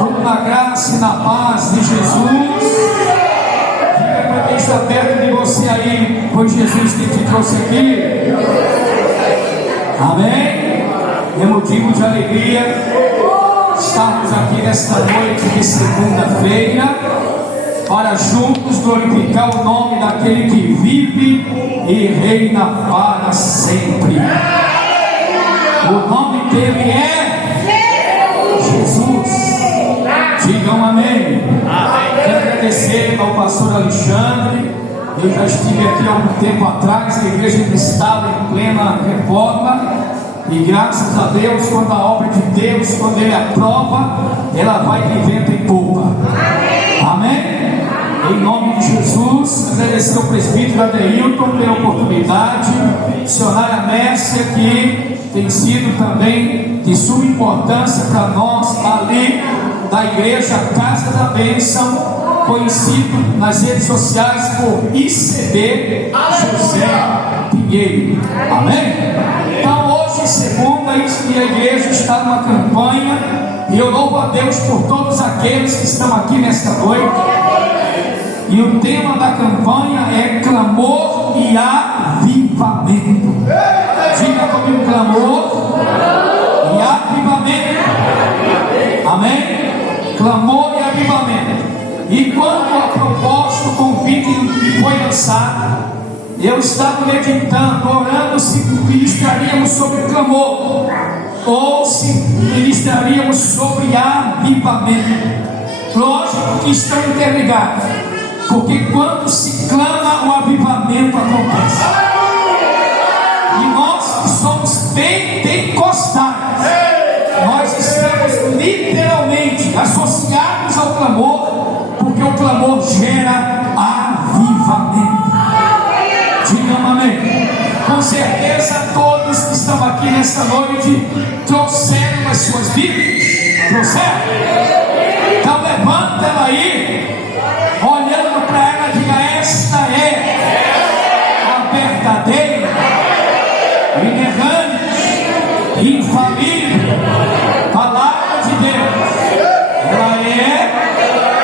Tudo na graça e na paz de Jesus. Diga para quem está perto de você aí, foi Jesus que te trouxe aqui. Amém? É motivo de alegria estarmos aqui nesta noite de segunda-feira para juntos glorificar o nome daquele que vive e reina para sempre. O nome dele é Jesus. Digam amém. Quero agradecer ao pastor Alexandre. Eu já estive aqui há algum tempo atrás. A igreja estava em plena reforma. E graças a Deus, quando a obra de Deus, quando Ele aprova, ela vai de vento em popa. Amém? Em nome de Jesus, agradecer ao presbítero Adeilton pela oportunidade, missionária Mércia, que tem sido também de suma importância para nós ali da igreja Casa da Bênção, conhecido nas redes sociais por ICB José Pinheiro. Amém? Então hoje, segunda, e a igreja está numa campanha, e eu louvo a Deus por todos aqueles que estão aqui nesta noite. E o tema da campanha é clamor e avivamento. Diga comigo, clamor e avivamento. Amém? Clamor e avivamento. E quando a proposta, o convite que foi lançado, eu estava meditando, orando se ministraríamos sobre clamor ou se ministraríamos sobre avivamento. Lógico que estão interligados, porque quando se clama, o avivamento acontece. E nós que somos pentecostais, nós estamos literalmente associados ao clamor, porque o clamor gera avivamento. Digam amém. Com certeza todos que estão aqui nesta noite trouxeram as suas Bíblias. Trouxeram? Então levanta ela aí, olhando para ela, diga: esta é a verdadeira, inerrante, infalível palavra de Deus. Ela é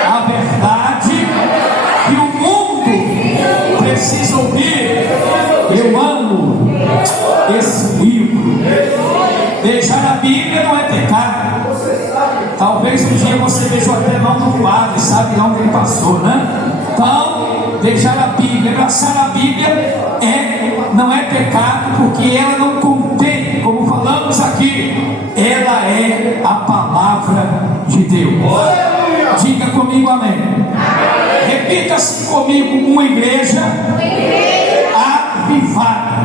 a verdade que o mundo precisa ouvir. Eu amo esse livro. Deixar a Bíblia não é pecado. Talvez um dia você veja até mão do padre, sabe onde ele passou, né? Então, deixar a Bíblia, abraçar a Bíblia não é pecado, porque ela não contém, como falamos aqui, ela é a palavra de Deus. Diga comigo amém. Repita assim comigo: uma igreja avivada.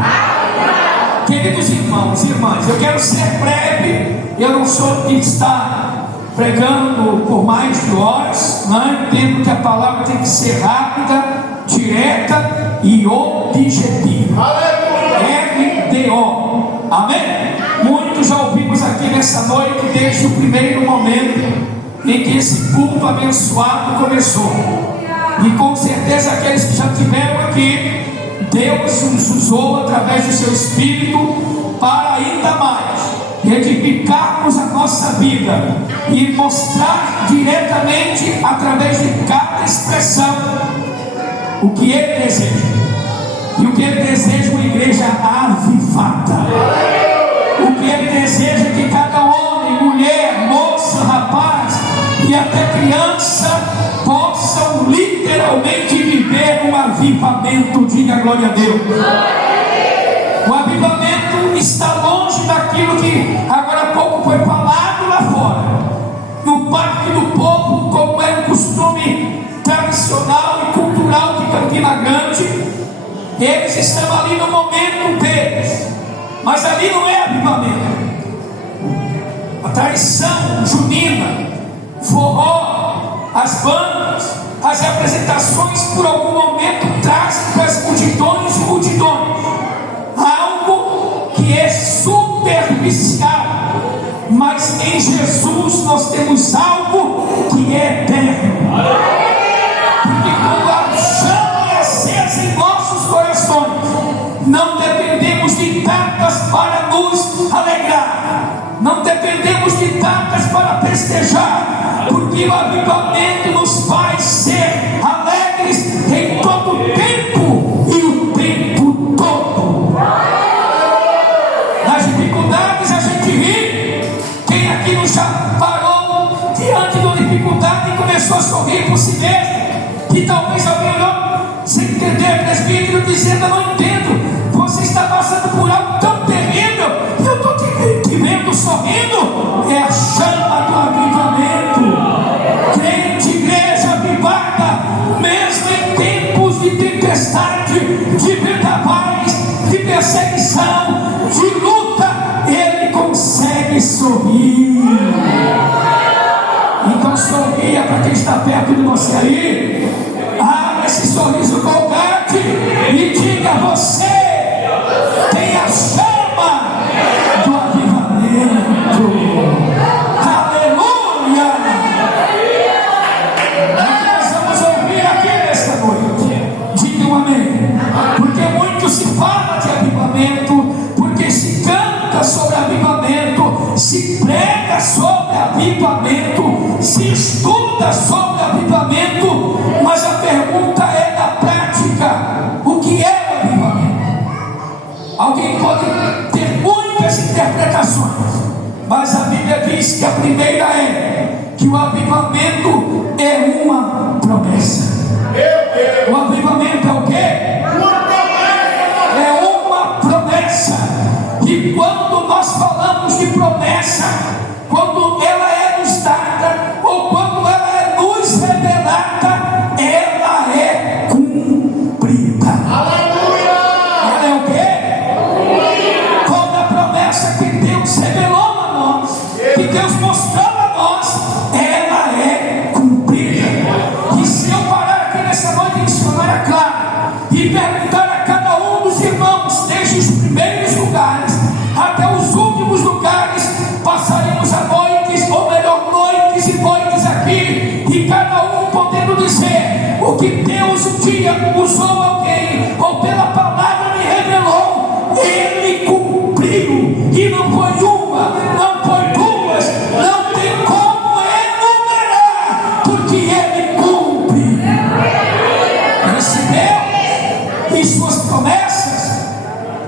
Queridos irmãos e irmãs, eu quero ser breve. Eu não sou que está pregando por mais de horas, não entendo que a palavra tem que ser rápida, direta e objetiva. RDO. Amém? Muitos já ouvimos aqui nessa noite, desde o primeiro momento em que esse culto abençoado começou. E com certeza aqueles que já tiveram aqui, Deus nos usou através do seu Espírito para ainda mais edificarmos a nossa vida e mostrar diretamente através de cada expressão o que Ele deseja. E o que Ele deseja é uma igreja avivada. O que Ele deseja é que cada homem, mulher, moça, rapaz e até criança possam literalmente viver um avivamento. Diga glória a Deus. O avivamento está longe daquilo que agora há pouco foi falado lá fora, no Parque do Povo, como é um costume tradicional e cultural de Campina Grande. Eles estão ali no momento deles, mas ali não é avivamento. A tradição junina, forró, as bandas, as apresentações por algum momento trazem para as multidões e multidões algo que é superficial, mas em Jesus nós temos algo que é eterno. Porque quando a chama é acesa em nossos corações, não dependemos de datas para nos alegrar, não dependemos de datas para prestar festejar, porque o avivamento nos faz ser alegres em todo o tempo e o tempo todo. Nas dificuldades a gente ri. Quem aqui não já parou diante de uma dificuldade e começou a sorrir por si mesmo? Que talvez alguém olhou sem entender, presbítero, dizendo: eu não entendo, você está passando por algo tão terrível, eu estou te vendo sorrindo. É a chama do avivamento. Crente, igreja avivada, mesmo em tempos de tempestade, de vendavais, de perseguição, de luta, ele consegue sorrir. Então sorria para quem está perto de você aí. Abra esse sorriso colgate e diga: você tem a chama do avivamento. Aleluia! Nós vamos ouvir aqui nesta noite. Diga um amém. Porque muito se fala de avivamento, porque se canta sobre avivamento, se prega sobre avivamento, se estuda sobre avivamento, mas a pergunta é da prática: o que é o avivamento? Alguém pode ter muitas interpretações, mas a Bíblia diz que a primeira é que o avivamento é uma promessa. O avivamento é o quê? É uma promessa. E quando nós falamos de promessa, quando ela é nos dada, ou quando ela é nos revelada, ela é cumprida. Aleluia! Ela é o quê? Toda a promessa que Deus revelou a nós, que Deus mostrou a nós, ela é cumprida. E se eu parar aqui nessa noite em dicionário claro e perguntar a cada um dos irmãos, desde os primeiros lugares até os últimos lugares, passaremos a noites, ou melhor, noites e noites aqui, e cada um podendo dizer o que Deus um dia usou alguém, ou pela palavra me revelou, ele cumpriu. E não foi uma, não foi duas, não tem como enumerar, porque ele cumpre. Esse Deus e suas promessas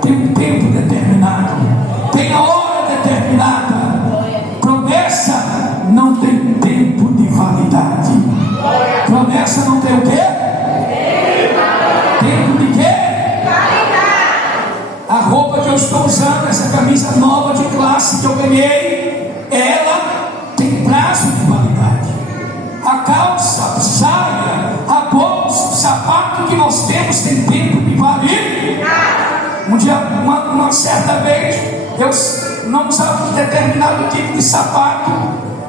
tem um tempo determinado, tem a hora determinada. Promessa não tem tempo de validade. Promessa não tem o quê? Tempo de quê? A roupa que eu estou usando, essa camisa nova de classe que eu ganhei, ela tem prazo de validade. A calça, a saia, a bolsa, o sapato que nós temos tem tempo de validade. Um dia, uma certa vez, eu não usava um determinado tipo de sapato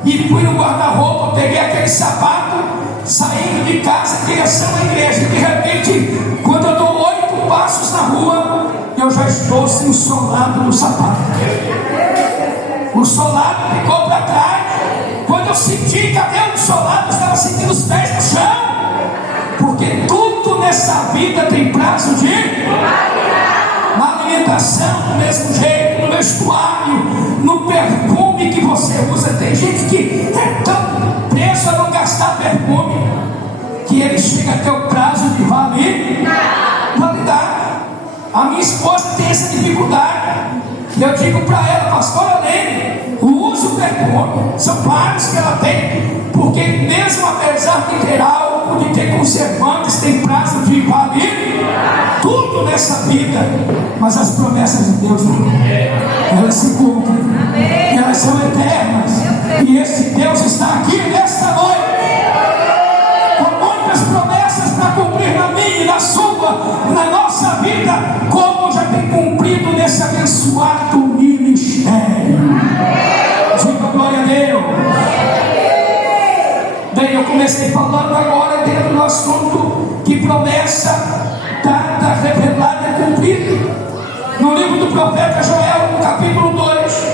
e fui no guarda-roupa, peguei aquele sapato, saindo de casa em direção à igreja. E de repente, quando eu dou 8 passos na rua, eu já estou sem o solado no sapato. O solado ficou para trás. Quando eu senti, cadê o solado? Eu estava sentindo os pés no chão. Porque tudo nessa vida tem prazo de... na alimentação, do mesmo jeito, no vestuário, no perfume que você usa. Tem gente que é tão preso a não gastar perfume que ele chega até o prazo de validade. A minha esposa tem essa dificuldade. Eu digo para ela: pastora Lene, use o perfume. São vários que ela tem, porque mesmo apesar de ter álcool, de ter conservantes, tem prazo de validade. Tudo nessa vida, mas as promessas de Deus não. Elas se cumprem, elas são eternas. E esse Deus está aqui nesta noite, com muitas promessas para cumprir na minha e na sua, na nossa vida, como já tem cumprido nesse abençoado ministério. Diga glória a Deus. Bem, eu comecei falando agora dentro do assunto que promessa dada, revelada e cumprida. No livro do profeta Joel, no capítulo 2,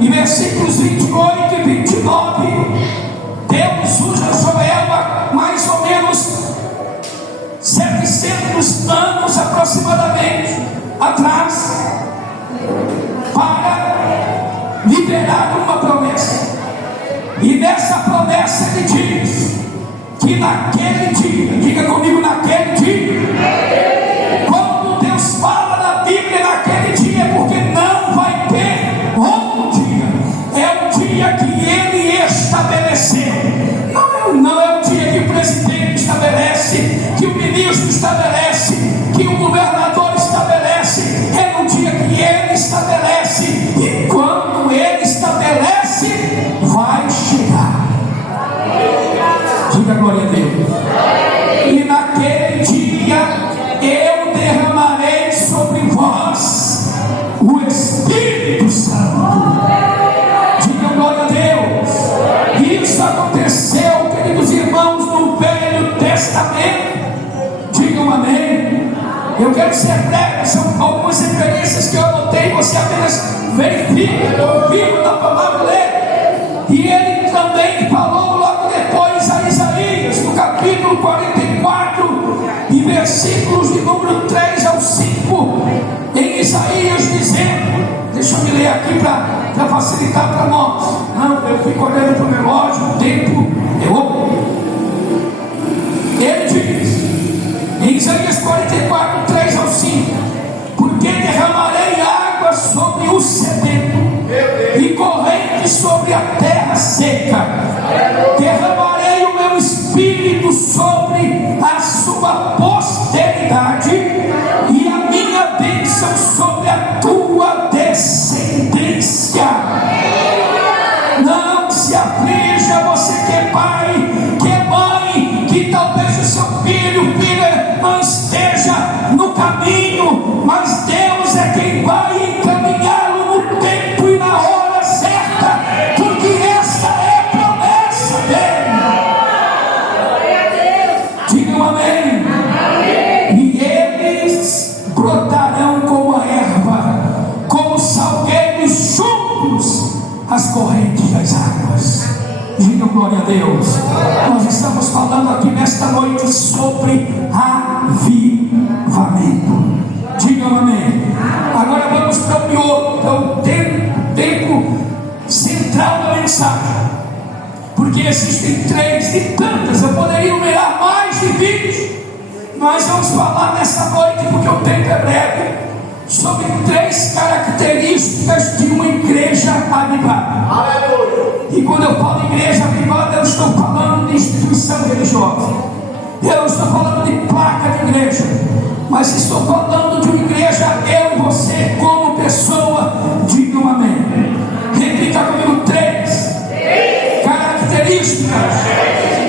em versículos 28 e 29, Deus usa Joel há mais ou menos 700 anos aproximadamente atrás para liberar uma promessa. E nessa naquele dia, diga comigo, naquele dia, quando Deus fala na Bíblia naquele dia, é porque não vai ter outro dia, é o dia que Ele estabeleceu. Não é o dia que o presidente estabelece, que o ministro estabelece, que o governador estabelece, é no dia que Ele estabelece, e quando Ele estabelece, vai chegar. Diga glória a Deus. E naquele dia eu derramarei sobre vós o Espírito Santo. Diga glória a Deus. Isso aconteceu, queridos irmãos, no Velho Testamento. Digam amém. Eu quero ser breve, são algumas referências que eu anotei, você apenas verifica, ouvindo da palavra dele. E ele também falou logo depois a Isaías, no capítulo 44, e versículos de número 3 ao 5, em Isaías dizendo, deixa eu me ler aqui para facilitar para nós. Não, eu fico olhando para o relógio, o tempo é outro. Ele diz, em Isaías 44, 3 ao 5, porque derramarei água sobre o sedento e corrente sobre a terra seca, derramarei o meu espírito sobre a sua posteridade e a minha bênção sobre a tua descendência. Não se aflija, você que é pai, que é mãe, que talvez o seu filho, filha, não esteja no caminho, mas Deus é quem vai encaminhá-lo no tempo e na hora certa, porque essa é a promessa dele. Digam amém. E eles brotarão como a erva, como salgueiros juntos às correntes das águas. Digam glória a Deus. Nós estamos falando aqui nesta noite sobre avivamento. Digam amém. Agora vamos para o miolo, para o tempo central da mensagem, porque existem três de tantas, eu poderia enumerar mais de 20, mas vamos falar nessa noite, porque o tempo é breve, sobre três características de uma igreja avivada. E quando eu falo igreja avivada, eu estou falando de instituição religiosa, eu não estou falando de placa de igreja, mas estou falando de uma igreja, eu e você como pessoa. Digam amém. Repita comigo, três características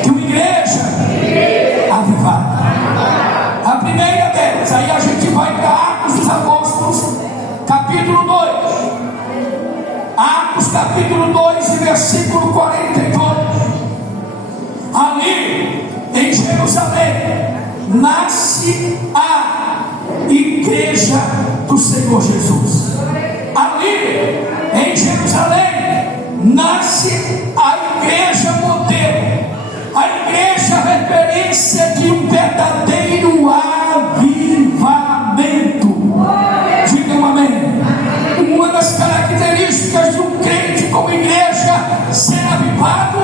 de uma igreja avivada. A primeira delas, aí a gente vai para Atos dos Apóstolos, capítulo 2. Atos capítulo 2 e versículo 42. Ali em Jerusalém nasce a igreja do Senhor Jesus. Ali em Jerusalém nasce a igreja modelo, a igreja referência de um verdadeiro avivamento. Digam amém. Uma das características de um crente como igreja ser avivado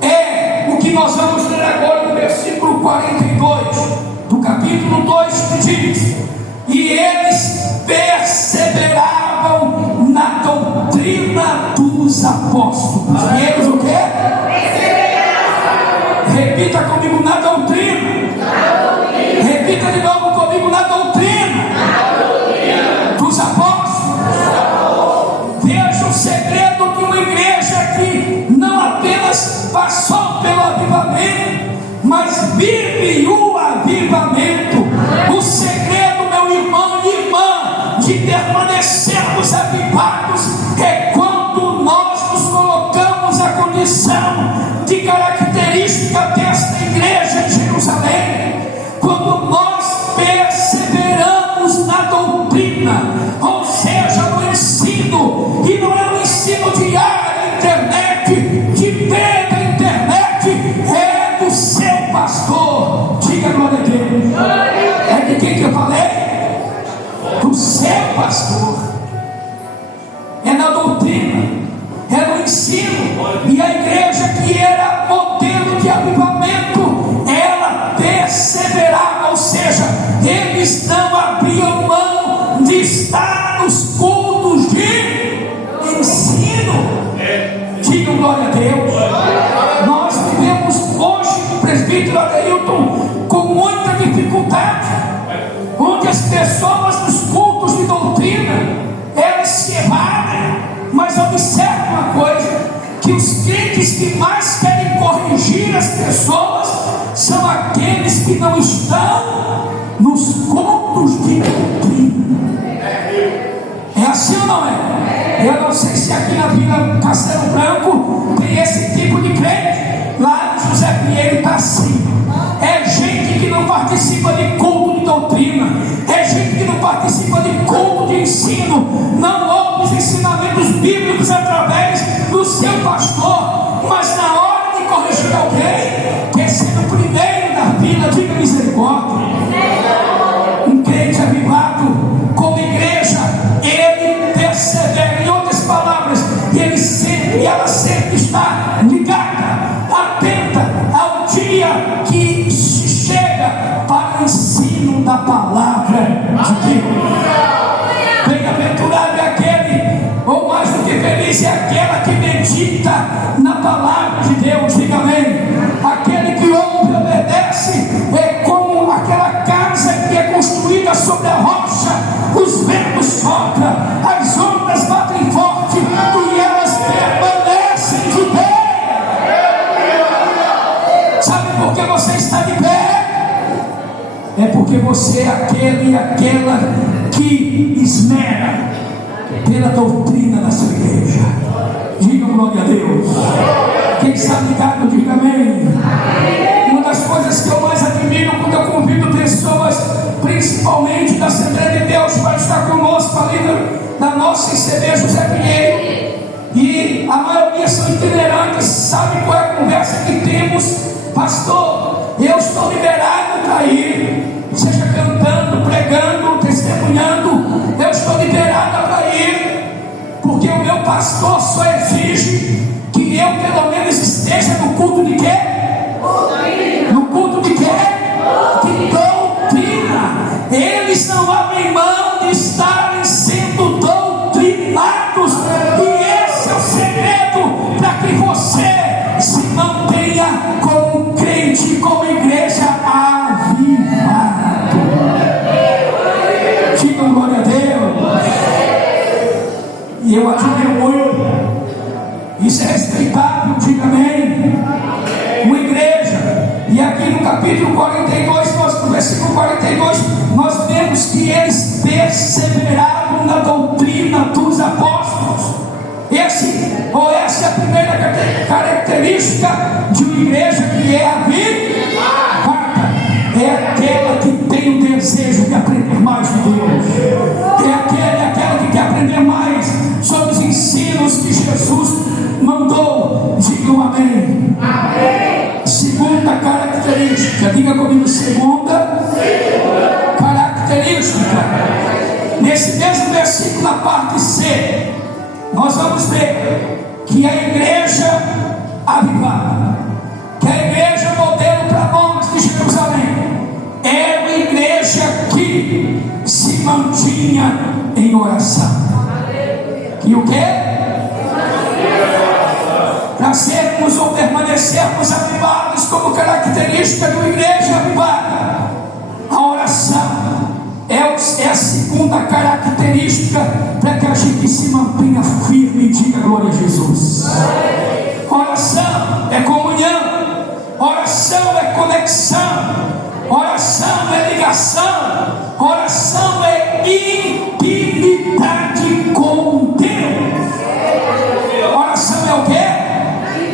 é o que nós vamos ler agora no versículo 42 do capítulo 2, que diz: e eles perseveravam na doutrina dos apóstolos. E eles o quê? Repita comigo, na doutrina. Repita de novo comigo, na doutrina dos apóstolos. Veja o segredo de uma igreja que não apenas passou pelo avivamento, mas vive o avivamento. O segredo, meu irmão e irmã, de permanecermos avivados é quando nós nos colocamos à condição de característica desta igreja de Jerusalém, quando nós perseveramos na doutrina, ou seja, no ensino, e não é um ensino diário na internet, de ver na internet, é do seu pastor. Diga glória a Deus. É de quem que eu falei? Do seu pastor. É verdadeiras pessoas são aqueles que não estão nos cultos de doutrina. É assim ou não é? Eu não sei se aqui na Vila Castelo Branco tem esse tipo de crente. Lá no José Pinheiro está assim. É gente que não participa de culto de doutrina, é gente que não participa de culto de ensino, não ouve os ensinamentos bíblicos através do seu pastor, mas na hora de corrigir alguém, quer ser o primeiro da fila, diga misericórdia. Um crente avivado, como igreja, ele persevera. Em outras palavras, ela sempre está ligada, atenta ao dia que se chega para o ensino da palavra de Deus. Bem-aventurado é aquele, ou mais do que feliz é aquela que medita na palavra de Deus. Diga amém. Aquele que ouve e obedece é como aquela casa que é construída sobre a rocha. Os ventos sopram, as ondas batem forte e elas permanecem de pé. Sabe por que você está de pé? É porque você é aquele e aquela que esmera pela doutrina da sua igreja. Diga glória a Deus. Quem está ligado, diga amém. Uma das coisas que eu mais admiro quando eu convido pessoas, principalmente da Assembleia de Deus, para estar conosco ali na nossa ICB José Pinheiro, e a maioria são itinerantes. Sabe qual é a conversa que temos? Pastor, eu estou liberado para ir, seja cantando, pregando, testemunhando, eu estou liberado para ir, porque o meu pastor só exige que eu pelo menos esteja no culto de quê? No culto de quê? De doutrina. Eles não abrem mão de estarem sendo doutrinados, e esse é o segredo para que você se mantenha como um crente, como igreja avivado. Diga glória a Deus. E eu admiro muito, isso é respeitável, diga amém. Uma igreja, e aqui no capítulo 42, no versículo 42, nós vemos que eles perseveraram na doutrina dos apóstolos. Essa é a primeira característica de uma igreja que é avivada. É aquela que tem o desejo de aprender mais de Deus. É aquela que quer aprender mais sobre os ensinos que Jesus mandou. Digam amém. Amém. Segunda característica, diga comigo, segunda característica. Nesse mesmo versículo, na parte C, nós vamos ver que a igreja avivada, que a igreja modelo para nós de Jerusalém, é uma igreja que se mantinha em oração. E o que? Para sermos ou permanecermos avivados como característica de uma igreja avivada, a oração é a segunda característica para que a gente se mantenha firme e diga glória a Jesus. Oração é comunhão, oração é conexão, oração é ligação, oração é intimidade com Deus. Oração é o quê?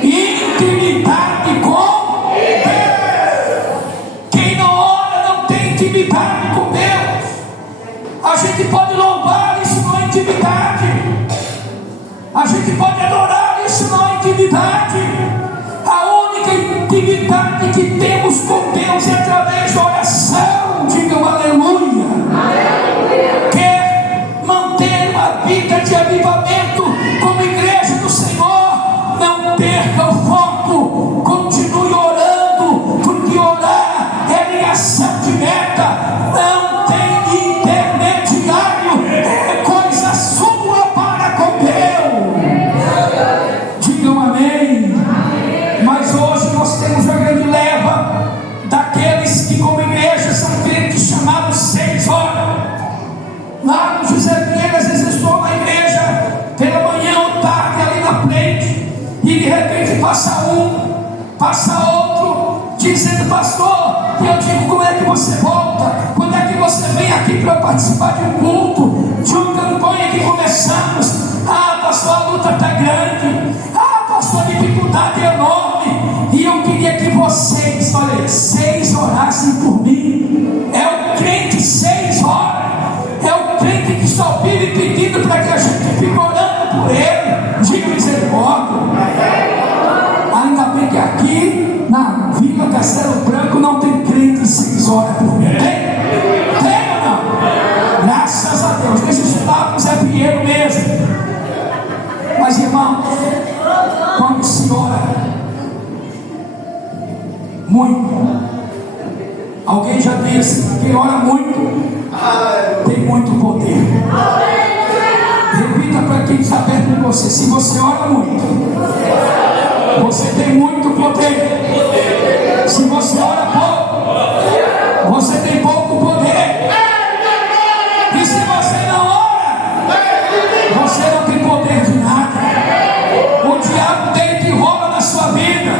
Intimidade com Deus. Quem não ora não tem intimidade com Deus. A gente pode louvar, isso não é intimidade. A gente pode adorar, isso não é intimidade. A única intimidade que temos com Deus é através da oração. Digam aleluia. Aleluia. Quer manter uma vida de avivamento como igreja do Senhor? Não perca o foco. Continue orando, porque orar é ligação de meta. Não tem intermediário, é coisa sua para com Deus. Digam amém. Mas hoje nós temos uma grande leva daqueles que como igreja são crentes chamados 6 horas. Lá no José Pinheiro, às vezes eu estou na igreja pela manhã ou tarde ali na frente, e de repente passa um, passa outro, dizendo: pastor, e eu digo: como é que você volta? Quando é que você vem aqui para participar de um culto, de uma campanha que começamos? Ah, pastor, a luta está grande. Ah, pastor, a dificuldade é enorme. E eu queria que vocês, olha, 6 orassem por mim. É o crente 6 horas. É o crente que só vive pedindo para que a gente fique orando por ele. Diga misericórdia. Ainda bem que aqui na Vila Castelo Branco não tem crente 6 horas por mim. Tem ou não? Graças a Deus. Deixa eu estudar com o Zé Pinheiro mesmo. Mas irmão, quando se ora muito, alguém já disse: quem ora muito tem muito poder. Repita para quem está perto de você: se você ora muito, você tem muito poder. Se você ora pouco, você tem pouco poder. E se você não ora, você não tem poder de nada. O diabo deita e rola na sua vida.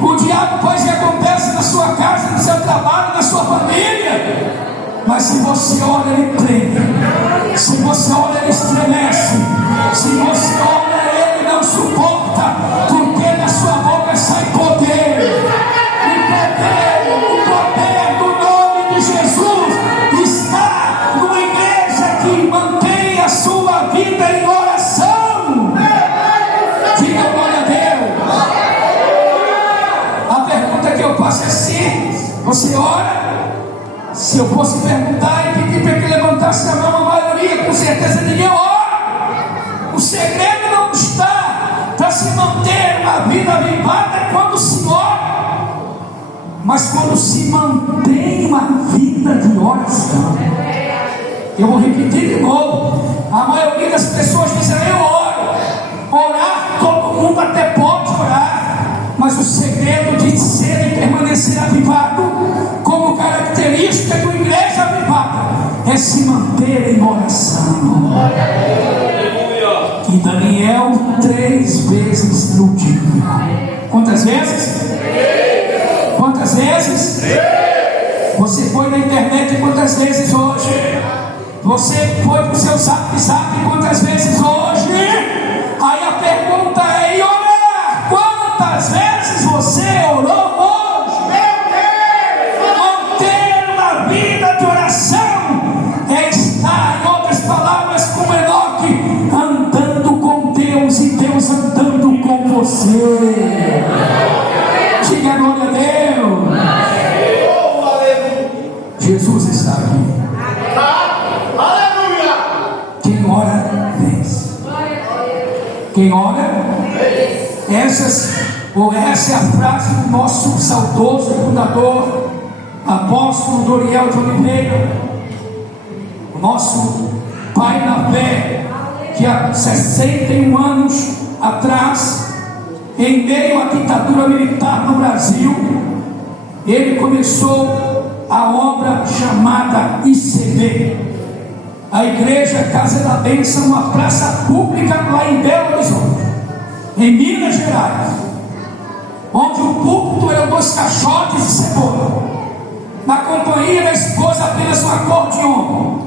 O diabo faz o que acontece na sua casa, no seu trabalho, na sua família. Mas se você ora, ele treme. Se você ora, ele estremece. Se você ora, ele não suporta. Porque na sua boca sai poder. O poder do nome de Jesus está numa igreja que mantém a sua vida em oração. Diga glória a Deus. A pergunta que eu faço é simples: você ora? Se eu fosse perguntar e pedir para que levantasse a mão, a maioria, com certeza ninguém ora. O segredo não está para se manter uma vida avivada quando se ora, mas quando se mantém uma vida de oração. Eu vou repetir de novo. A maioria das pessoas dizem: eu oro. Orar, todo mundo até pode orar, mas o segredo de ser e permanecer avivado, como característica de uma igreja avivada, é se manter em oração. E Daniel 3 vezes no dia. Quantas vezes? Quantas vezes? Você foi na internet quantas vezes hoje? Você foi para o seu zap quantas vezes hoje? Aí a pergunta é: e orar? Quantas vezes você orou hoje? Manter uma vida de oração é estar, em outras palavras, como Enoque, andando com Deus e Deus andando com você. Diga glória a Deus. Jesus está aqui. Quem ora, vence. Quem ora, essa é a frase do nosso saudoso fundador, apóstolo Doriel de Oliveira, o nosso pai na fé, que há 61 anos atrás, em meio à ditadura militar no Brasil, ele começou a obra chamada ICB, a Igreja Casa da Bênção, uma praça pública lá em Belo Horizonte, em Minas Gerais, onde o púlpito eram 2 caixotes de cebola, na companhia da esposa apenas um acordeon,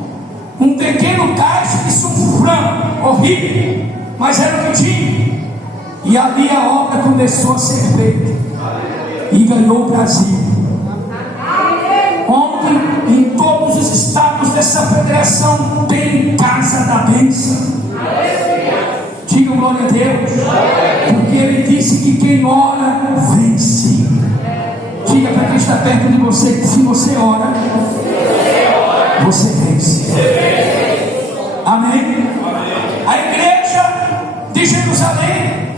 um pequeno caixa de sufrão, horrível, mas era o que tinha. E ali a obra começou a ser feita e ganhou o Brasil. Onde em todos os estados dessa federação tem Casa da Bênção. Diga glória a Deus, porque ele disse que quem ora vence. Diga para quem está perto de você que se você ora, você vence. Amém? A igreja de Jerusalém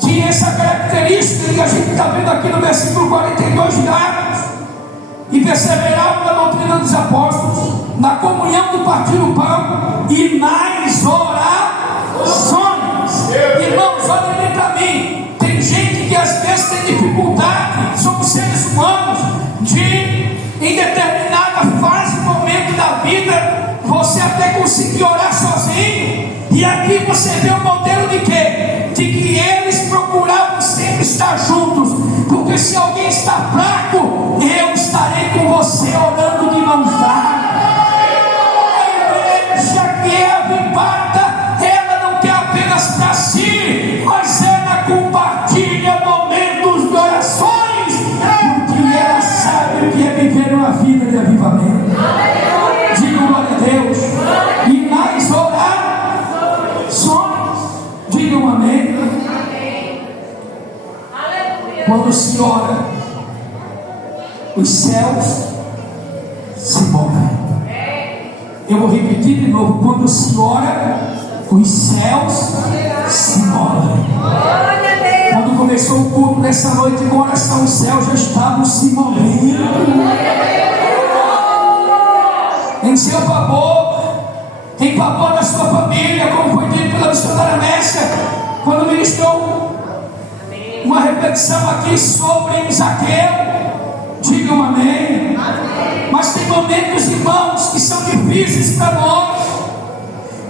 tinha essa característica que a gente está vendo aqui no versículo 42 de Atos: e perseveravam na doutrina dos apóstolos, na comunhão do partir do pão e nas orações. Irmãos, olhem bem para mim. Tem gente que às vezes tem dificuldade, somos seres humanos, de em determinada fase, momento da vida, você até conseguir orar sozinho. E aqui você vê o modelo de quê? De que eles procuravam sempre estar juntos, porque se alguém está fraco, se ora, os céus se movem. Eu vou repetir de novo: quando se ora, os céus se movem. Quando começou o culto dessa noite com oração, os céus já estavam se movendo em seu favor, em favor da sua família, como foi dito pela missionária Mércia, quando ministrou uma reflexão aqui sobre Zaqueu. Digam amém. Mas tem momentos, irmãos, que são difíceis para nós.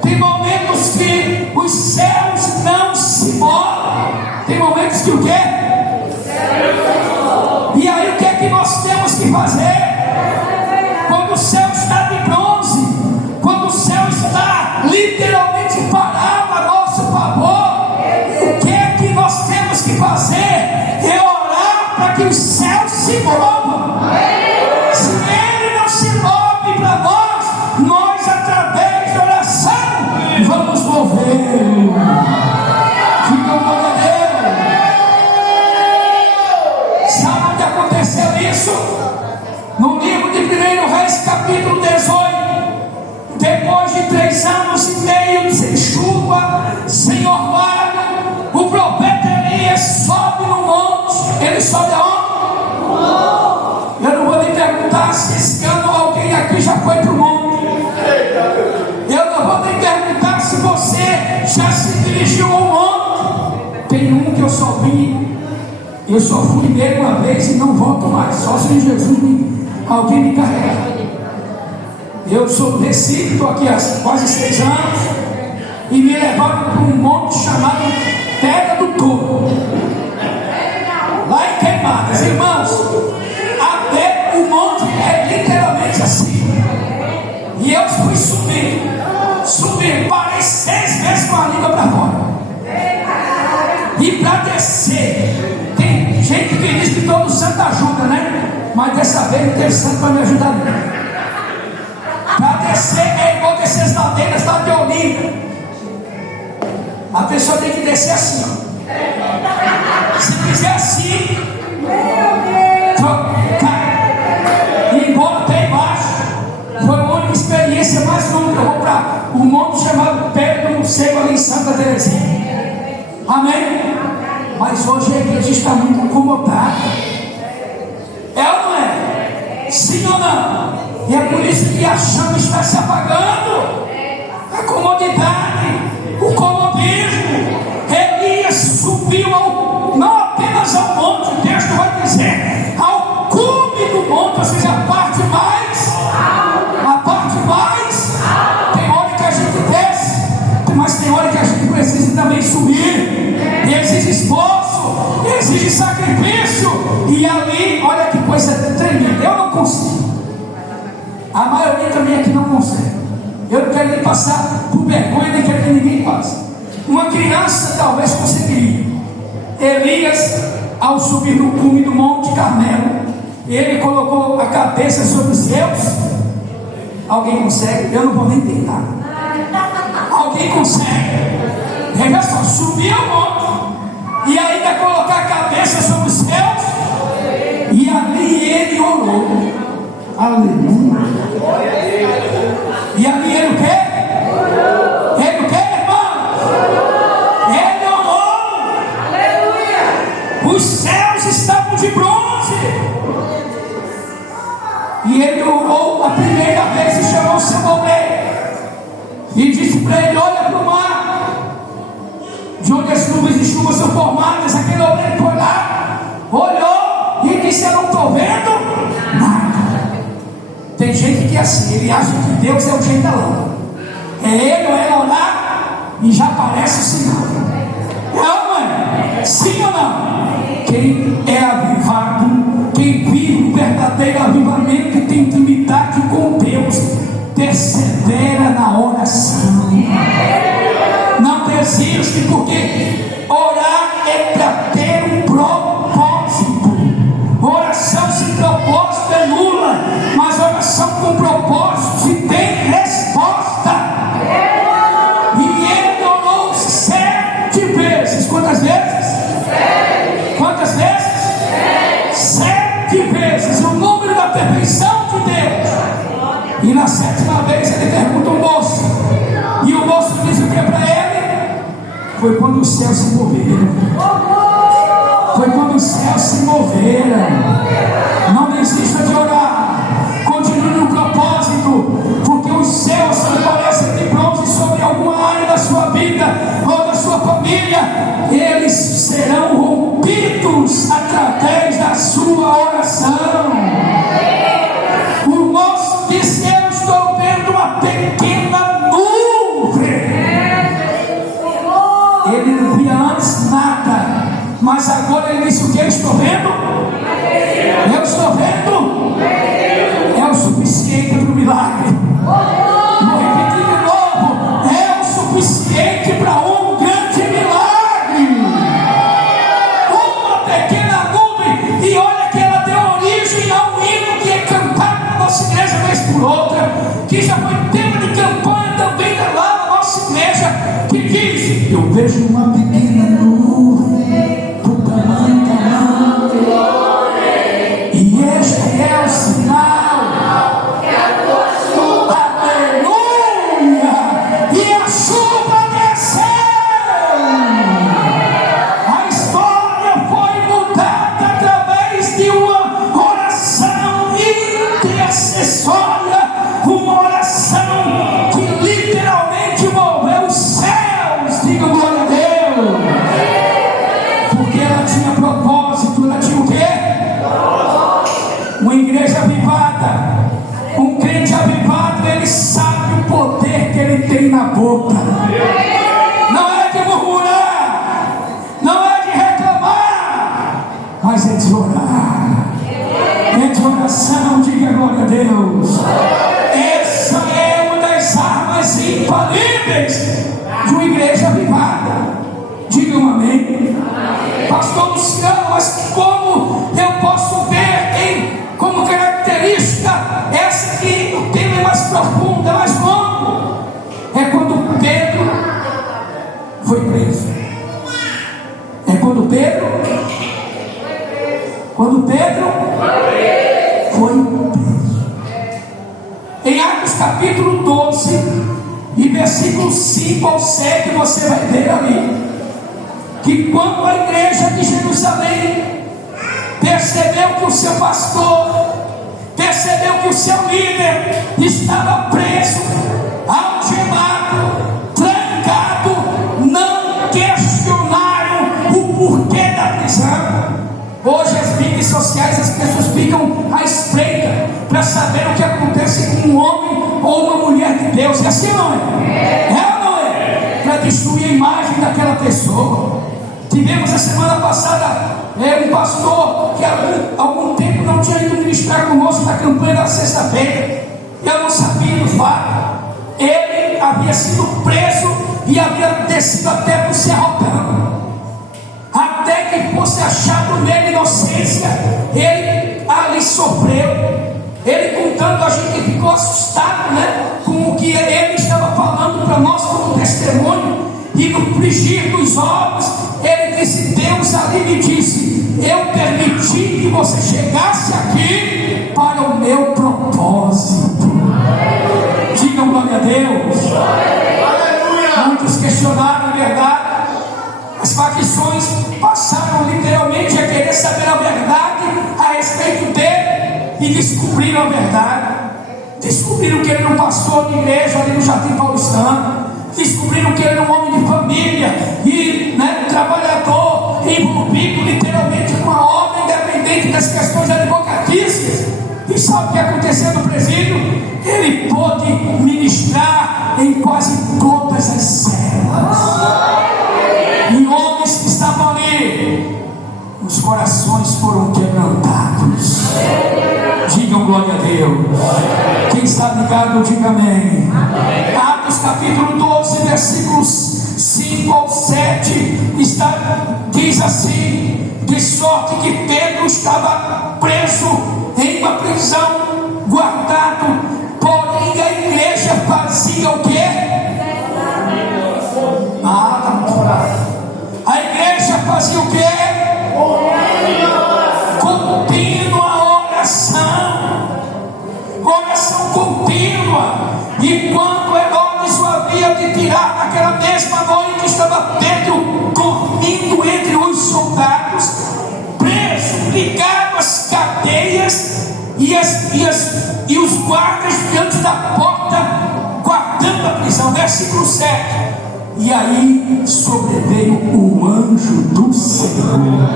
Tem momentos que os céus não se movem. Tem momentos que o quê? E aí o que é que nós temos que fazer? Quando o céu está de bronze, quando o céu está literalmente parado a nosso favor, o que é que nós temos que fazer? É orar para que os céus se movam. Se ele não se move para nós através da oração vamos mover. Fica glória a Deus. Sabe onde aconteceu isso? No livro de 1 Reis, capítulo 18. Depois de 3 anos e meio sem chuva, sem orvalho, o profeta Elias sobe no monte. Ele sobe aonde? Eu não vou lhe perguntar se esse ano alguém aqui já foi para o monte. Eu não vou lhe perguntar se você já se dirigiu ao monte. Tem um que eu só vi, eu só fui nele uma vez e não volto mais. Só se Jesus alguém me carrega. Eu sou do Recife, estou aqui há quase 6 anos e me levaram para um monte chamado Pedra do Touro, lá em Queimadas. Irmãos, até o monte é literalmente assim. E eu fui subir, parei 6 vezes com a língua para fora. E para descer, tem gente que diz que todo santo ajuda, né? Mas dessa vez não teve santo para me ajudar não. Para descer é igual descer as ladeiras lá de Olinda. A pessoa tem que descer assim, ó. Se fizer assim, cai e embora até embaixo. Foi a única experiência mais longa. Eu vou para um monte chamado Pedro Seco ali em Santa Terezinha. Amém? Mas hoje a igreja está muito acomodada. É ou não é? Sim ou não? E é por isso que a chama está se apagando. A comodidade, o comodismo. Elias subiu não apenas ao monte, o texto vai dizer, ao cume do monte, ou seja, a parte mais. Tem hora que a gente desce, mas tem hora que a gente precisa também subir. E exige esforço, exige sacrifício. E ali, olha que coisa tremenda. Eu não consigo. A maioria também aqui não consegue. Eu não quero nem passar por vergonha, nem quero que ninguém passe. Uma criança talvez conseguiria. Elias, ao subir no cume do Monte Carmelo, ele colocou a cabeça sobre os céus. Alguém consegue? Eu não vou nem tentar. Alguém consegue? Veja só, subir ao monte e ainda colocar a cabeça sobre os céus. E ali ele orou. Aleluia. E ali ele o quê? Ele o quê, irmão? Ele orou. Aleluia. Os céus estavam de bronze. E ele orou a primeira vez e chamou seu obreiro. E disse para ele: olha para o mar, de onde as nuvens de chuva são formadas. Aquele obreiro foi lá, olhou e disse: eu não estou vendo nada. Tem gente que é assim, ele acha que Deus é o gentalão. É ele ou ela orar e já aparece o sinal. Não, é? Sim ou não? Quem é avivado, quem vive o verdadeiro avivamento e tem intimidade com Deus, persevera na oração. Não desiste, porque orar é para ter um propósito. Oração sem propósito é nula, mas oração com propósito se tem resposta. E ele orou 7 vezes. Quantas vezes? 7. Quantas vezes? 7ª vez ele pergunta ao moço, e o moço diz o que para ele? Foi quando os céus se moveram. Foi quando os céus se moveram. Não desista de orar. Continue no propósito, porque os céus que parecem de bronze sobre alguma área da sua vida ou da sua família, eles serão rompidos através da sua oração. O moço disse: eu estou vendo uma pequena nuvem. Ele não via antes nada, mas agora ele disse: o que eu estou vendo? Eu estou vendo. É o suficiente para o milagre. Vou repetir de novo: é o suficiente para um grande milagre. Uma pequena nuvem. E olha que ela deu origem a um hino que é cantado na nossa igreja vez por outra, que já foi tema de campanha também lá na nossa igreja, que diz: eu vejo uma pequena nuvem do tamanho da mão, e este é o sinal, aleluia, e a chuva desceu. A história foi mudada através de uma oração intercessória, uma oração que literalmente moveu os céus. Diga glória a Deus. Porque ela tinha propósito. Ela tinha o quê? Uma igreja avivada. Um crente avivado, ele sabe o poder que ele tem na boca. Não é de murmurar, não é de reclamar, mas é de orar. É de oração. Diga glória a Deus. Essa é uma das armas infalíveis de uma igreja avivada. Diga um amém. Pastor Luciano, mas como eu posso ver como característica essa que o tema é mais profundo, é mais longo? É quando Pedro foi preso. É quando Pedro foi preso. Em Atos capítulo 12 e versículos 5 ao 7, você vai ver ali que quando a igreja de Jerusalém percebeu que o seu pastor, percebeu que o seu líder estava preso, algemado, trancado, não questionaram o porquê da prisão. Hoje as mídias sociais, as pessoas ficam à espreita para saber o que acontece com um homem ou uma mulher de Deus. É assim, não é? É ou não é? Para destruir a imagem daquela pessoa. Tivemos a semana passada um pastor que há algum tempo não tinha ido ministrar conosco na campanha da sexta-feira. Eu não sabia do fato. Ele havia sido preso e havia descido até para o Serrotão, até que fosse achado nele inocência. Ele ali sofreu. Ele contando, a gente ficou assustado, com o que ele estava falando para nós como testemunho. E no frigir dos ovos, ele disse: Deus ali me disse, eu permiti que você chegasse aqui para o meu propósito. Digam glória a Deus. Muitos questionaram a verdade. As facções passaram literalmente a querer saber a verdade a respeito dele, e descobriram a verdade. Descobriram que ele era um pastor de igreja ali no Jardim Paulistano. Descobriram que ele era um homem de família e um trabalhador envolvido literalmente com a obra, independente das questões advocatícias. E sabe o que aconteceu no presídio? Ele pôde ministrar em quase todas as celas. E homens que estavam ali, os corações foram quebrantados. Digam glória a Deus. Quem está ligado, diga amém. Atos capítulo 12, versículos 5 ao 7 diz assim: de sorte que Pedro estava preso em uma prisão, guardado, porém a igreja fazia o quê? A igreja fazia o quê? Contínua oração contínua. e os guardas diante da porta, guardando a prisão. Versículo 7. E aí sobreveio o anjo do Senhor.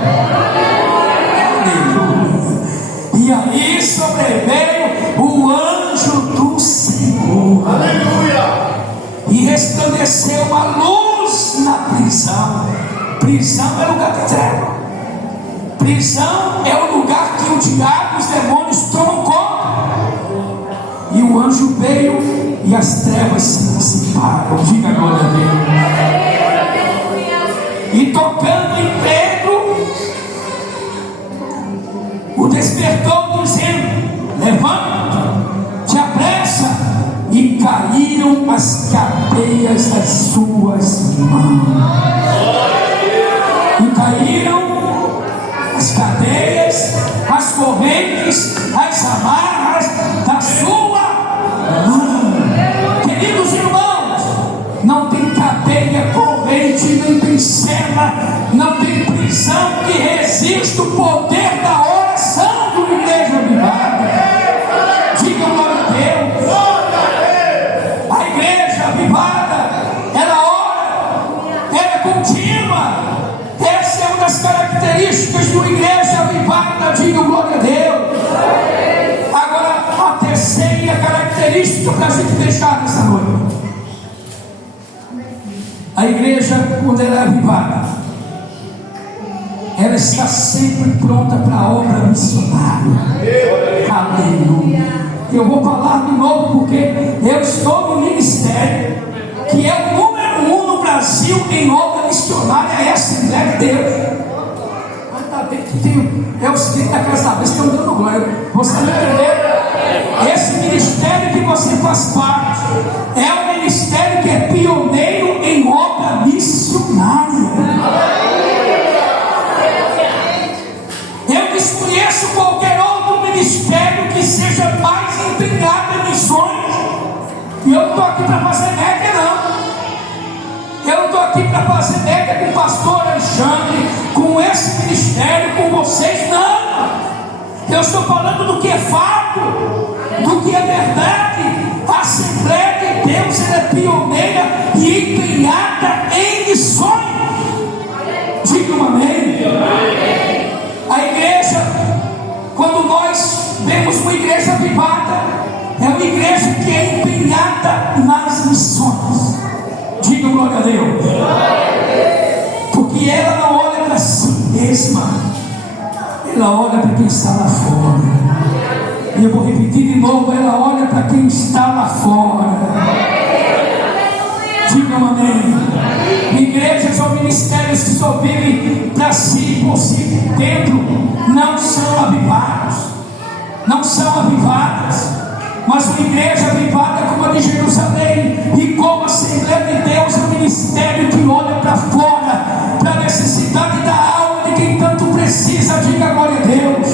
Aleluia. E aí sobreveio o anjo do Senhor. Aleluia. E resplandeceu uma luz na prisão. Prisão é lugar de treva. Prisão é o lugar que o diabo e os demônios tomam conta. E o anjo veio e as trevas se dissiparam. Diga glória a Deus. E tocando em Pedro, o despertou, dizendo: levanta, te apressa. E caíram as cadeias das suas mãos. E caíram as cadeias, as correntes, as amarras da sua mão. Queridos irmãos, não tem cadeia, corrente, nem tem cela, não tem prisão que resista o poder da oração do Igreja Avivada. Diga glória a Deus. A Igreja Avivada, ela ora, ela é contínua. Essa é uma das características de uma Igreja Avivada. Diga glória a Deus. Agora, a terceira característica para a gente deixar nessa noite: a igreja, quando ela é avivada, ela está sempre pronta para a obra missionária. Aleluia. Eu vou falar de novo porque eu estou no ministério que é o número 1 no Brasil em obra missionária, é a Assembleia de Deus. Mas está bem que tem, é o seguinte, da casa da vez que eu dando glória. Você não entendeu? Esse ministério que você faz parte é um ministério que é pioneiro em obra missionária. Eu desconheço qualquer outro ministério que seja mais empenhado em missões. E eu não estou aqui para fazer média, não. Eu não estou aqui para fazer média com o pastor Alexandre, com esse ministério, com vocês, não. Eu estou falando do que é fato, do que é verdade. A Assembleia de Deus, ela é pioneira e empenhada em missões. Diga um amém. A igreja, quando nós vemos uma igreja avivada, é uma igreja que é empenhada nas missões. Diga glória a Deus. Porque ela não olha para si mesma, ela olha para quem está lá fora. E eu vou repetir de novo: ela olha para quem está lá fora. Diga um amém. Igrejas ou ministérios que só vivem para si, por si dentro, não são avivados. Não são avivadas. Mas uma igreja avivada como a de Jerusalém e como a Assembleia de Deus é um ministério que olha para fora, para a necessidade da alma de quem tanto precisa. Diga glória a Deus.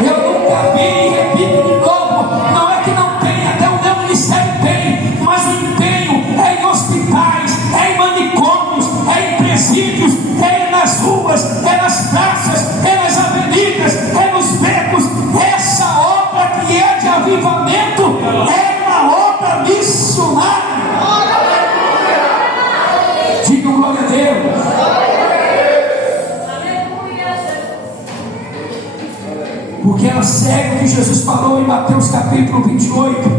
Eu nunca vi, e repito de novo, não é que não tem, até o meu ministério tem, mas o empenho é em hospitais, é em manicômios, é em presídios, é nas ruas, é nas praças, é nas avenidas, é nos becos. Essa obra que é de avivamento é uma obra missionária. Diga glória a Deus. Porque ela segue o que Jesus falou em Mateus capítulo 28,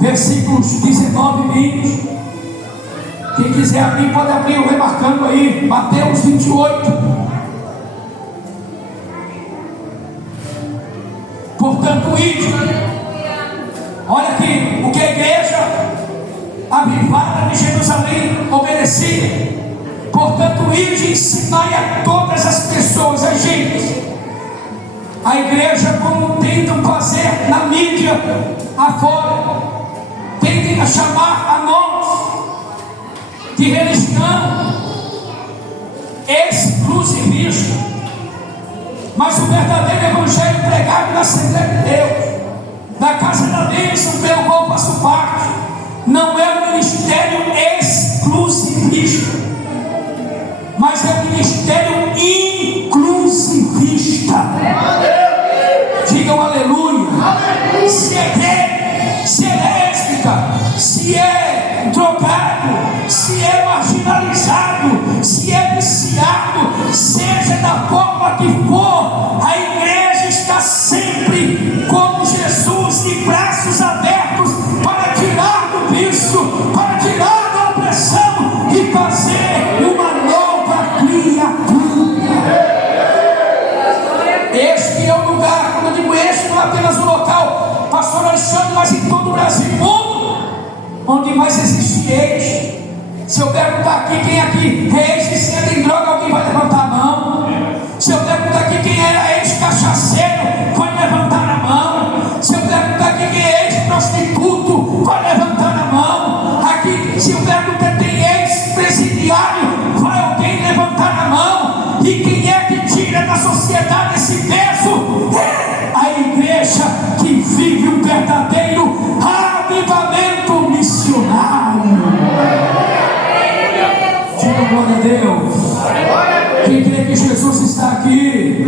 versículos 19 e 20. Quem quiser abrir, pode abrir, eu remarcando aí. Mateus 28. Portanto, ide. Olha aqui o que a igreja avivada de Jerusalém obedecia. Portanto, ide e ensinai a todas as pessoas, a gente. A igreja, como tentam fazer na mídia afora, tentem a chamar a nós de religião exclusivista. Mas o verdadeiro evangelho pregado na Assembleia de Deus, da Casa da Bênção, pelo qual faço parte, não é um ministério exclusivista, mas é um ministério inclusivista. Digam aleluia. se é gay, se é lésbica, se é drogado, se é marginalizado, se é viciado, seja da forma que for, a igreja está sempre como Jesus, de braços abertos, para tirar do vício, para tirar da opressão e fazer uma nova criatura. Este é o lugar, quando eu digo este, não é apenas o local, pastor Alexandre, mas em todo o Brasil e mundo, onde mais existe ex. Se eu perguntar aqui quem aqui é ex-viciado em droga, alguém vai levantar a mão. Se eu perguntar aqui quem era ex-cachaceiro, vai levantar a mão. Se eu perguntar aqui quem é ex-prostituto, vai levantar a mão. Aqui, se eu perguntar quem é ex-presidiário, vai alguém levantar a mão. E quem é que tira da sociedade esse peso? É a igreja que vive um verdadeiro avivamento missionário. Diga glória a Deus. Quem crê que Jesus está aqui?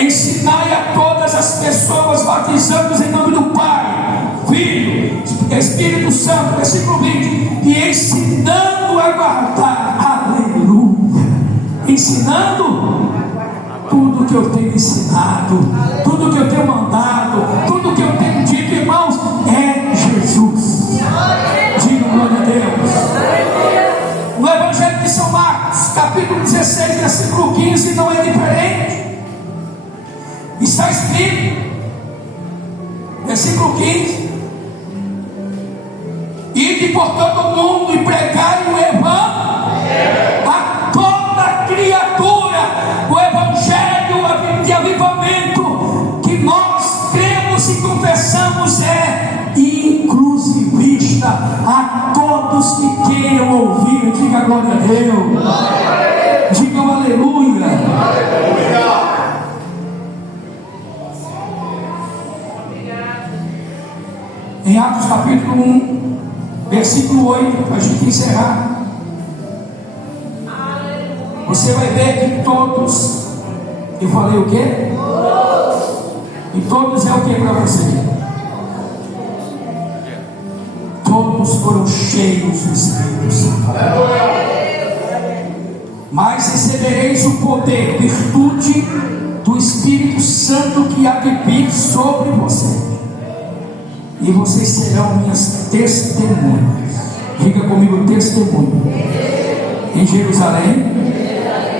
Ensinai a todas as pessoas, batizando-os em nome do Pai, Filho, Espírito Santo, versículo 20, e ensinando a guardar, aleluia, ensinando tudo que eu tenho ensinado, tudo que eu tenho mandado, tudo que eu tenho dito, irmãos, é Jesus. Diga glória a Deus. No Evangelho de São Marcos, capítulo 16, versículo 15, não é diferente. Está escrito, versículo 15: ide por todo o mundo e pregai o evangelho a toda criatura. O evangelho de avivamento que nós cremos e confessamos é inclusivista, a todos que queiram ouvir. Diga glória a Deus. Diga aleluia. Em Atos capítulo 1, versículo 8, para a gente encerrar, você vai ver que todos, eu falei o quê? E todos é o que para você? Todos foram cheios do Espírito Santo. Mas recebereis o poder, virtude do Espírito Santo que há de vir sobre vocês. E vocês serão minhas testemunhas. Diga comigo, testemunho. Em Jerusalém,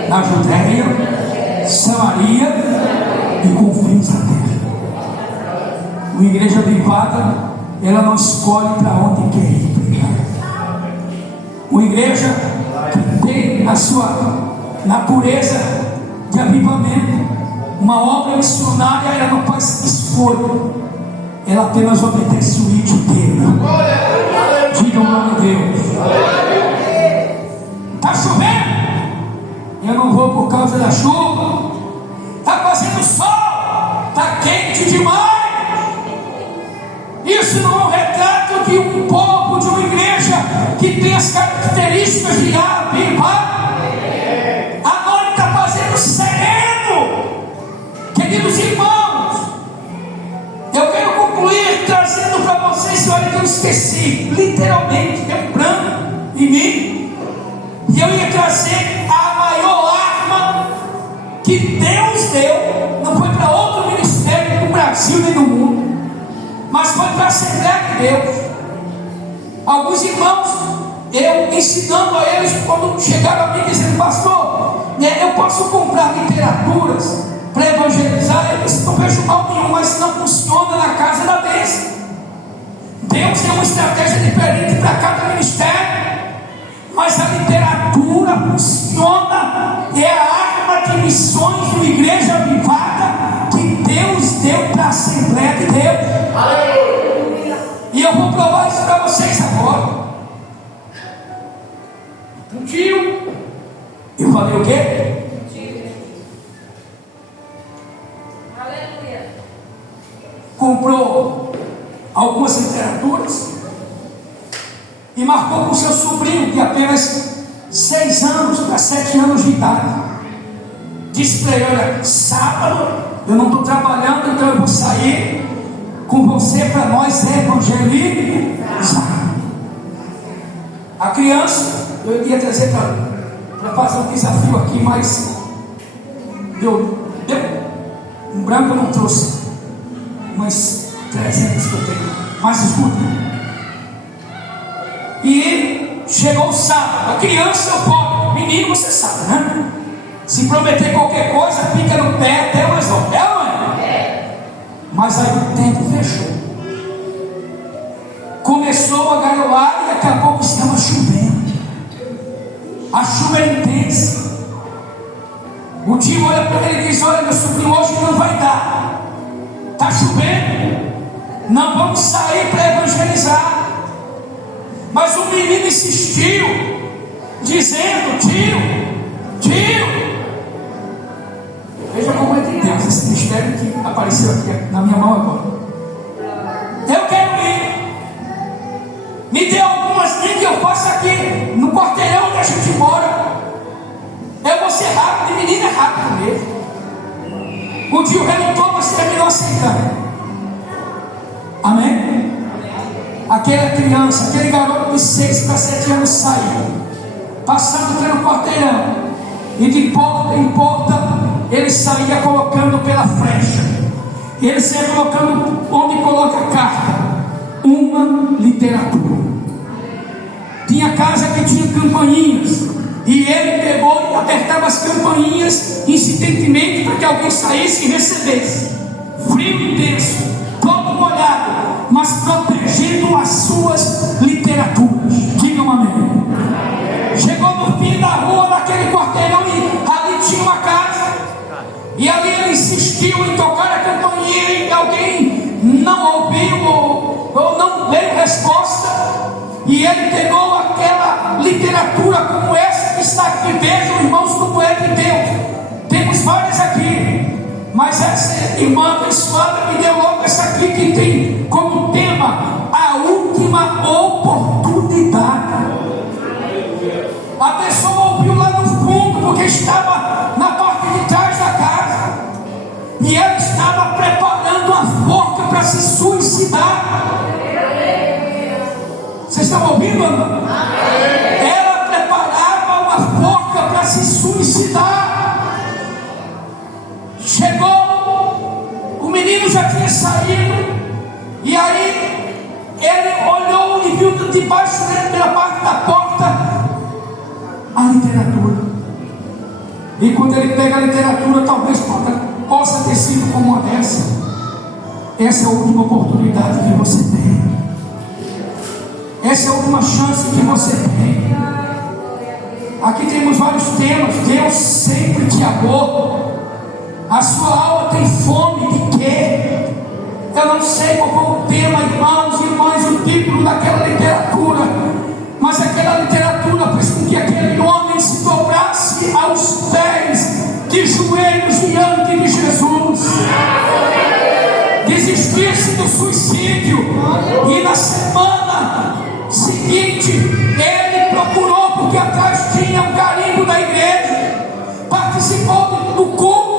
na Judéia, Samaria e confins da terra. Uma igreja avivada, ela não escolhe para onde quer ir pregar. Uma igreja que tem a sua natureza de avivamento, uma obra missionária, ela não faz escolha. Ela apenas obedece o ídolo dele. Diga glória a Deus. Está chovendo? Eu não vou por causa da chuva. Está fazendo sol? Está quente demais. Isso não é um retrato de um povo, de uma igreja que tem as características de avivar. A noite está fazendo sereno. Queridos irmãos, eu quero concluir trazendo para vocês, olha que eu esqueci, literalmente, lembrando de mim, e eu ia trazer a maior arma que Deus deu, não foi para outro ministério no Brasil nem no mundo, mas foi para a Assembleia de Deus. Alguns irmãos, eu ensinando a eles, quando chegaram a mim dizendo, pastor, eu posso comprar literaturas para evangelizar? Eu disse, não vejo mal nenhum, mas não funciona na casa da bênção. Deus tem uma estratégia diferente para cada ministério, mas a literatura funciona, é a arma de missões de uma igreja avivada que Deus deu para a Assembleia de Deus. Aleluia. E eu vou provar isso para vocês agora. Um dia eu falei o quê? Comprou algumas literaturas e marcou com seu sobrinho, de apenas 6 anos para 7 anos de idade. Disse para ele, olha, sábado Eu não estou trabalhando, então eu vou sair com você para nós evangelizar. A criança, eu ia trazer para fazer um desafio aqui, mas deu um branco, eu não trouxe umas 300 que eu tenho, mas escuta. E chegou o sábado, a criança é o pobre, menino você sabe, né? Se prometer qualquer coisa, pica no pé até o resolve, é ou não é? Mas aí o tempo fechou, começou a garoar e daqui a pouco estava chovendo, a chuva era intensa. O tio olha para ele e diz: olha, meu sobrinho, hoje não vai dar, está chovendo, não vamos sair para evangelizar. Mas o menino insistiu, dizendo: tio, veja como é de Deus esse mistério que apareceu aqui na minha mão agora. Eu quero ir, me dê algumas nem que eu faça aqui no quarteirão onde a gente mora. Eu vou ser rápido, e menino é rápido mesmo. O tio relutou, mas terminou aceitando. Amém? Aquela criança, aquele garoto de 6 para 7 anos saiu, passando pelo quarteirão, e de porta em porta ele saía colocando pela flecha, ele saía colocando onde coloca a carta, uma literatura. Tinha casa que tinha campainhas, e ele pegou e apertava as campainhas incidentemente para que alguém saísse e recebesse. Frio intenso, todo molhado, mas protegendo as suas literaturas. Digam amém. Chegou no fim da rua, naquele quarteirão, e ali tinha uma casa, e ali ele insistiu em tocar a campainha, e alguém não ouviu ou não deu resposta, e ele pegou aquela literatura como essa que está aqui. Vejam, irmãos, como é de Deus. Temos várias aqui, mas essa irmã abençoada me deu logo essa aqui, que tem como tema a última oportunidade. A pessoa ouviu lá no fundo, porque estava na parte de trás da casa, e ela estava preparando uma forca para se suicidar. Vocês estão ouvindo, irmão? Ela preparava uma forca para se suicidar. Chegou, o menino já tinha saído, e aí ele olhou e viu debaixo dele, pela parte da porta, a literatura. E quando ele pega a literatura, talvez possa ter sido como uma dessa. Essa é a última oportunidade que você tem. Essa é a última chance que você tem. Aqui temos vários temas. Deus sempre te amou. A sua alma tem fome de quê? Eu não sei qual foi o tema, irmãos e irmãs, o título daquela literatura, mas aquela literatura fez com que aquele homem se dobrasse aos pés, de joelhos diante de Jesus, desistisse do suicídio, e na semana seguinte ele procurou, porque atrás tinha um carimbo da igreja, participou do culto,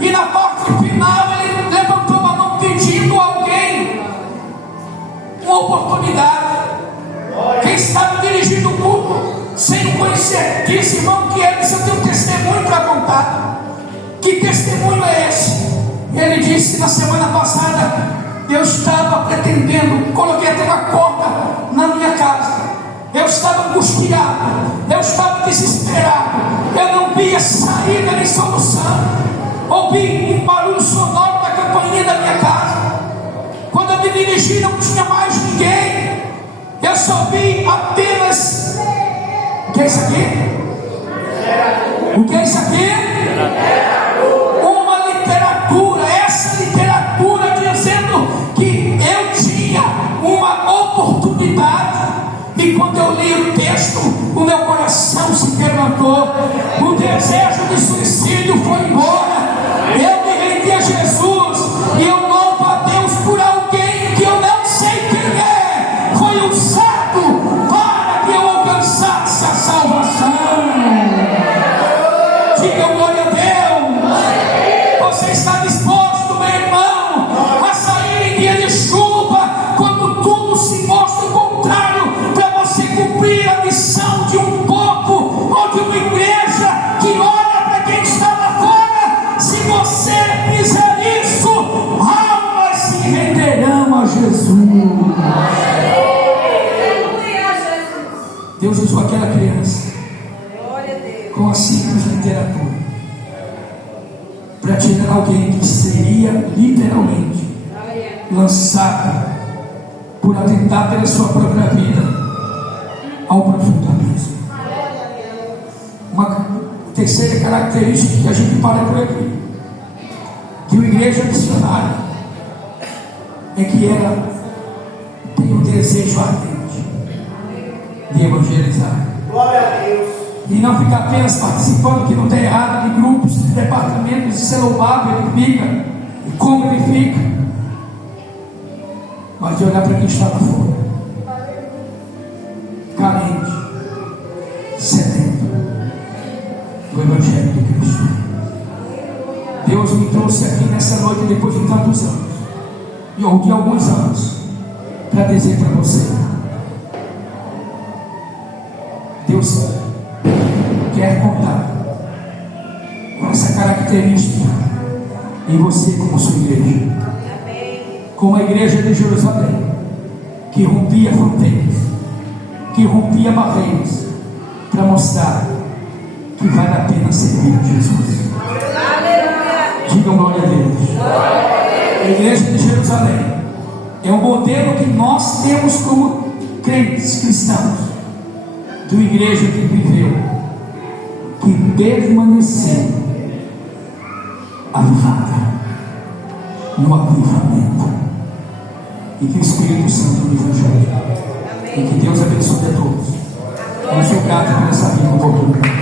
e na parte final ele levantou a mão pedindo a alguém uma oportunidade. Quem estava dirigindo o culto, sem o conhecer, disse: irmão, que ele disse: eu tenho um testemunho para contar. Que testemunho é esse? Ele disse: na semana passada eu estava pretendendo, coloquei até uma corda na minha casa, eu estava angustiado, eu estava desesperado, eu não via saída nem solução. Ouvi um barulho sonoro da campainha da minha casa. Quando eu me dirigi, não tinha mais ninguém. Eu só vi apenas. O que é isso aqui? O que é isso aqui? Uma literatura. Essa literatura dizendo que eu tinha uma oportunidade. E quando eu li o texto, o meu coração se quebrantou. O desejo de suicídio foi embora. Eu me rendi a Jesus, e eu louvo a Deus por alguém que eu não sei quem é, foi usado para que eu alcançasse a salvação. Diga glória a Deus. disposto, meu irmão, a sair em dia de chuva, quando tudo se mostra o contrário, para você cumprir a missão de um povo ou de uma igreja que olha para quem está lá fora. Se você fizer isso, almas se renderão a Jesus. Deus usou aquela criança com a simples literatura para tirar alguém que seria literalmente lançado por atentar pela sua própria vida ao profundo abismo. Uma terceira característica que a gente para por aqui de uma igreja missionária é que ela tem um desejo ardente de evangelizar. Glória a Deus. E não ficar apenas participando, que não tem errado, de grupos, de departamentos, de ser louvado, ele fica, e como ele fica, mas de olhar para quem está lá fora, carente, sedento do Evangelho de Cristo. Deus me trouxe aqui nessa noite, depois de tantos anos, ou de alguns anos, para dizer para você: Deus quer contar com essa característica em você como sua igreja. Como a igreja de Jerusalém, que rompia fronteiras, que rompia barreiras, para mostrar que vale a pena servir a Jesus. Digam glória a Deus. A igreja de Jerusalém é o modelo que nós temos como crentes cristãos, de uma igreja que viveu, que permaneceu avivada no avivamento, e que o Espírito Santo nos ajude, e que Deus abençoe a todos. Eu sou grato por essa vida oportunidade.